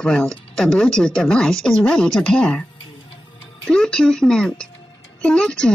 music world, the Bluetooth device is ready to pair. Bluetooth mode. Connecting.